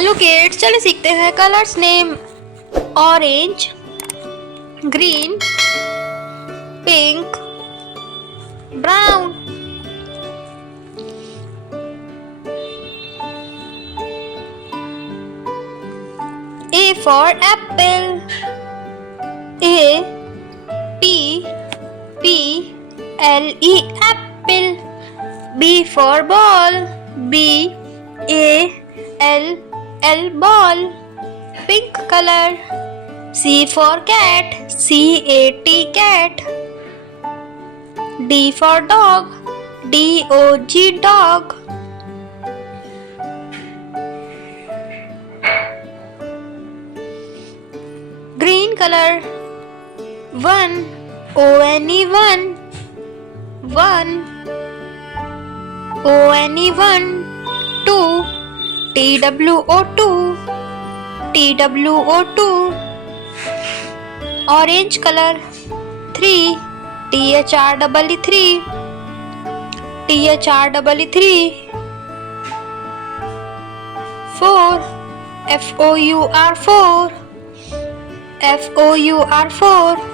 Hello kids, चलो सीखते हैं colours name. Orange, green, pink, brown. A for apple. A P P L E apple. B for ball. B A L L ball. Pink color. C for cat. C A T cat. D for dog. D O G dog. Green color. 1 O N E 1 1 O N E 1 2 T W O 2 T W O 2 Orange color. 3 T H R E E 3 T H R E E 3 4 F O U R 4 F O U R 4